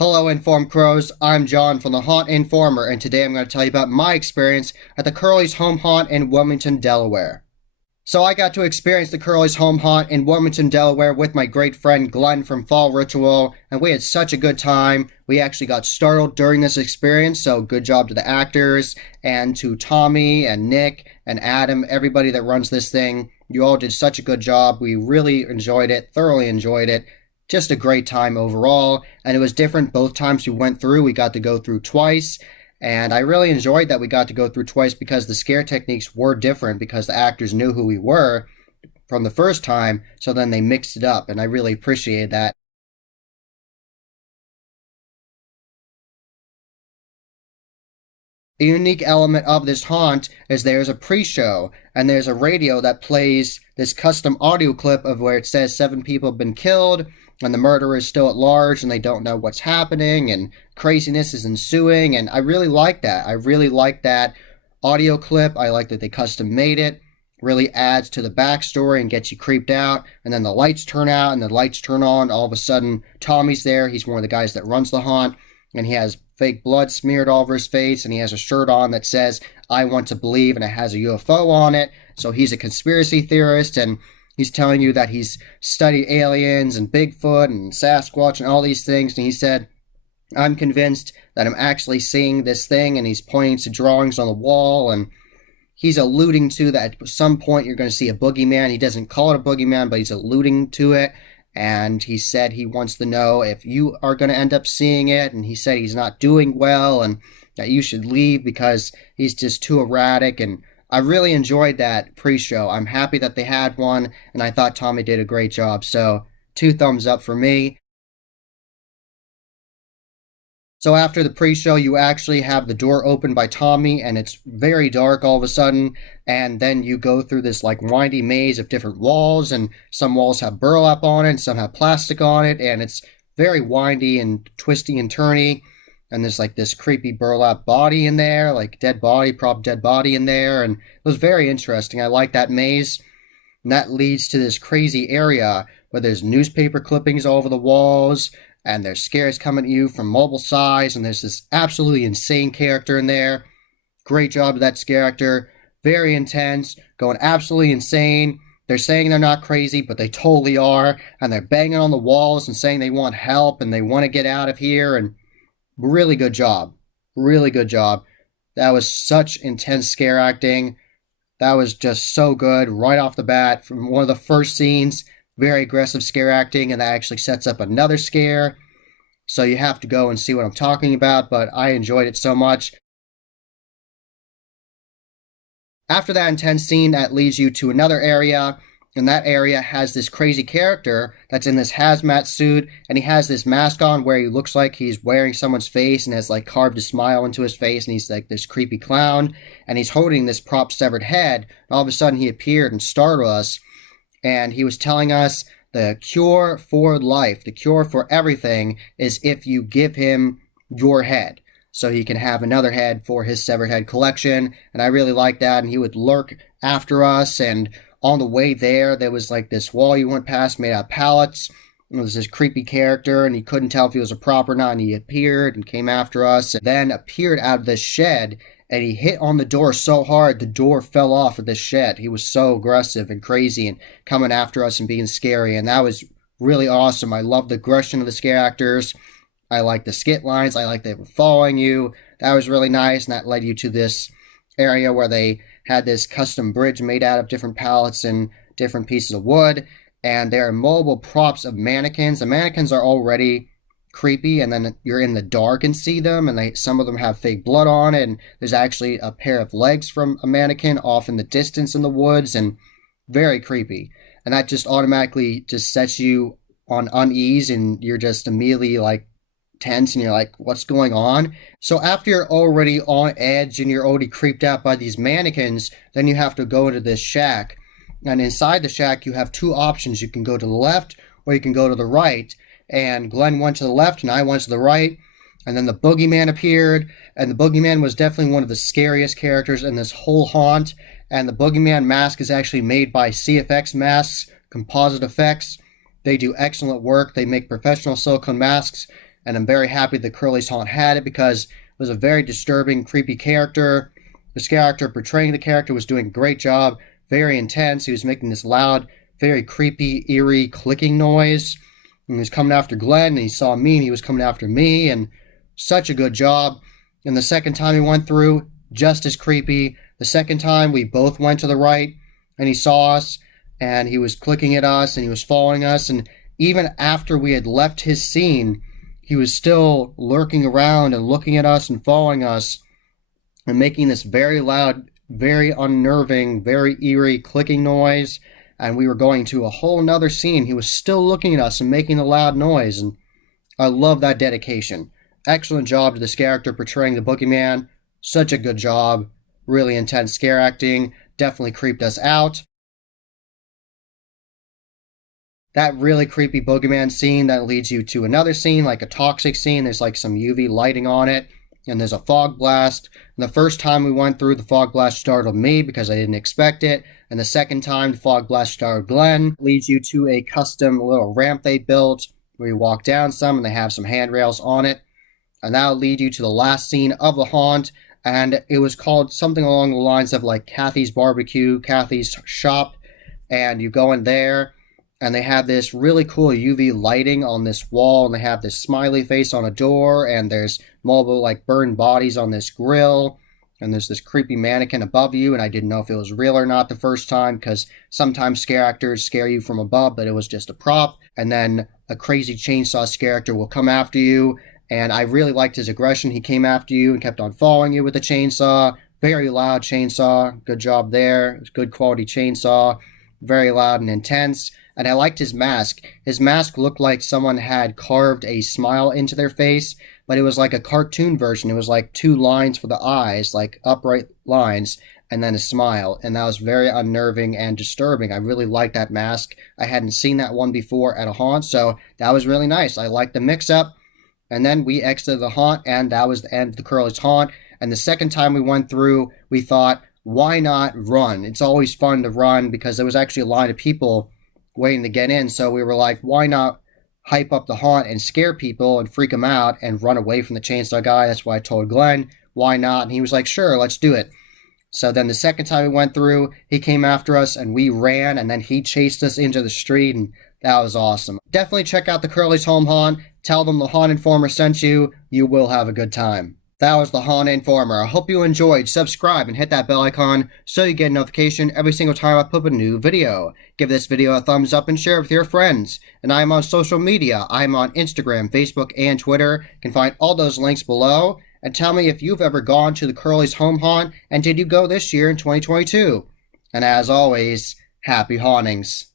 Hello, Informed Crows. I'm John from the Haunt Informer, and today I'm going to tell you about my experience at the Curley's Home Haunt in Wilmington, Delaware. So I got to experience the Curley's Home Haunt in Wilmington, Delaware with my great friend Glenn from Fall Ritual, and we had such a good time. We actually got startled during this experience, so good job to the actors, and to Tommy and Nick and Adam, everybody that runs this thing. You all did such a good job. We really enjoyed it, thoroughly enjoyed it. Just a great time overall, and it was different both times we went through. We got to go through twice, and I really enjoyed that we got to go through twice because the scare techniques were different because the actors knew who we were from the first time, so then they mixed it up, and I really appreciated that. A unique element of this haunt is there's a pre-show, and there's a radio that plays this custom audio clip of where it says 7 people have been killed, and the murderer is still at large, and they don't know what's happening, and craziness is ensuing, and I really like that. I really like that audio clip. I like that they custom made it. Really adds to the backstory and gets you creeped out, and then the lights turn out, and the lights turn on. All of a sudden, Tommy's there. He's one of the guys that runs the haunt, and he has fake blood smeared all over his face, and he has a shirt on that says, "I want to believe," and it has a UFO on it. So he's a conspiracy theorist, and he's telling you that he's studied aliens and Bigfoot and Sasquatch and all these things, and he said, "I'm convinced that I'm actually seeing this thing," and he's pointing to drawings on the wall, and he's alluding to that at some point you're going to see a boogeyman. He doesn't call it a boogeyman, but he's alluding to it. And he said he wants to know if you are going to end up seeing it, and he said he's not doing well and that you should leave because he's just too erratic. And I really enjoyed that pre-show. I'm happy that they had one, and I thought Tommy did a great job, so 2 thumbs up for me. So after the pre-show, you actually have the door opened by Tommy, and it's very dark all of a sudden, and then you go through this like windy maze of different walls, and some walls have burlap on it, and some have plastic on it, and it's very windy and twisty and turny, and there's like this creepy burlap body in there, like dead body, prop dead body in there, and it was very interesting. I like that maze, and that leads to this crazy area where there's newspaper clippings all over the walls, and there's scares coming at you from mobile size, and there's this absolutely insane character in there. Great job of that scare actor. Very intense, going absolutely insane. They're saying they're not crazy, but they totally are, and they're banging on the walls and saying they want help and they want to get out of here, and really good job. Really good job. That was such intense scare acting. That was just so good right off the bat from one of the first scenes. Very aggressive scare acting, and that actually sets up another scare. So you have to go and see what I'm talking about, but I enjoyed it so much. After that intense scene, that leads you to another area, and that area has this crazy character that's in this hazmat suit, and he has this mask on where he looks like he's wearing someone's face and has like carved a smile into his face, and he's like this creepy clown, and he's holding this prop severed head, and all of a sudden he appeared and startled us. And he was telling us the cure for life, the cure for everything is if you give him your head. So he can have another head for his severed head collection. And I really liked that. And he would lurk after us. And on the way there was like this wall you went past made out of pallets. And it was this creepy character, and he couldn't tell if he was a prop or not. And he appeared and came after us, and then appeared out of this shed. And he hit on the door so hard, the door fell off of the shed. He was so aggressive and crazy and coming after us and being scary. And that was really awesome. I love the aggression of the scare actors. I like the skit lines. I like they were following you. That was really nice. And that led you to this area where they had this custom bridge made out of different pallets and different pieces of wood. And there are mobile props of mannequins. The mannequins are already creepy, and then you're in the dark and see them, and some of them have fake blood on it, and there's actually a pair of legs from a mannequin off in the distance in the woods, and very creepy. And that just automatically just sets you on unease, and you're just immediately like tense, and you're like, what's going on? So after you're already on edge and you're already creeped out by these mannequins, then you have to go into this shack, and inside the shack you have 2 options. You can go to the left or you can go to the right. And Glenn went to the left and I went to the right, and then the boogeyman appeared, and the boogeyman was definitely one of the scariest characters in this whole haunt, and the boogeyman mask is actually made by CFX Masks, Composite Effects. They do excellent work. They make professional silicone masks, and I'm very happy that Curley's haunt had it because it was a very disturbing, creepy character. This character portraying the character was doing a great job, very intense. He was making this loud, very creepy, eerie clicking noise. And he was coming after Glenn, and he saw me, and he was coming after me, and such a good job. And the second time he went through, just as creepy. The second time we both went to the right, and he saw us, and he was clicking at us, and he was following us, and even after we had left his scene, he was still lurking around and looking at us and following us and making this very loud, very unnerving, very eerie clicking noise. And we were going to a whole nother scene. He was still looking at us and making a loud noise. And I love that dedication. Excellent job to this character portraying the boogeyman. Such a good job. Really intense scare acting. Definitely creeped us out. That really creepy boogeyman scene that leads you to another scene, like a toxic scene. There's like some UV lighting on it, and there's a fog blast. And the first time we went through, the fog blast startled me because I didn't expect it. And the second time, the fog blast startled Glenn. Leads you to a custom little ramp they built where you walk down some, and they have some handrails on it. And that'll lead you to the last scene of the haunt. And it was called something along the lines of like Kathy's Barbecue, Kathy's Shop. And you go in there, and they have this really cool UV lighting on this wall, and they have this smiley face on a door, and there's multiple like burned bodies on this grill, and there's this creepy mannequin above you, and I didn't know if it was real or not the first time, because sometimes scare actors scare you from above, but it was just a prop. And then a crazy chainsaw scare actor will come after you, and I really liked his aggression. He came after you and kept on following you with the chainsaw. Very loud chainsaw. Good job there. It was good quality chainsaw. Very loud and intense. And I liked his mask. His mask looked like someone had carved a smile into their face, but it was like a cartoon version. It was like two lines for the eyes, like upright lines, and then a smile. And that was very unnerving and disturbing. I really liked that mask. I hadn't seen that one before at a haunt, so that was really nice. I liked the mix-up. And then we exited the haunt, and that was the end of the Curley's haunt. And the second time we went through, we thought, why not run? It's always fun to run because there was actually a line of people waiting to get in. So we were like, why not hype up the haunt and scare people and freak them out and run away from the chainsaw guy? That's why I told Glenn, why not? And he was like, sure, let's do it. So then the second time we went through, he came after us and we ran, and then he chased us into the street, and that was awesome. Definitely check out the Curley's Home Haunt. Tell them the Haunt Informer sent you. You will have a good time. That was the Haunt Informer. I hope you enjoyed. Subscribe and hit that bell icon so you get a notification every single time I put up a new video. Give this video a thumbs up and share it with your friends. And I am on social media. I am on Instagram, Facebook, and Twitter. You can find all those links below. And tell me if you've ever gone to the Curley's Home Haunt, and did you go this year in 2022? And as always, happy hauntings.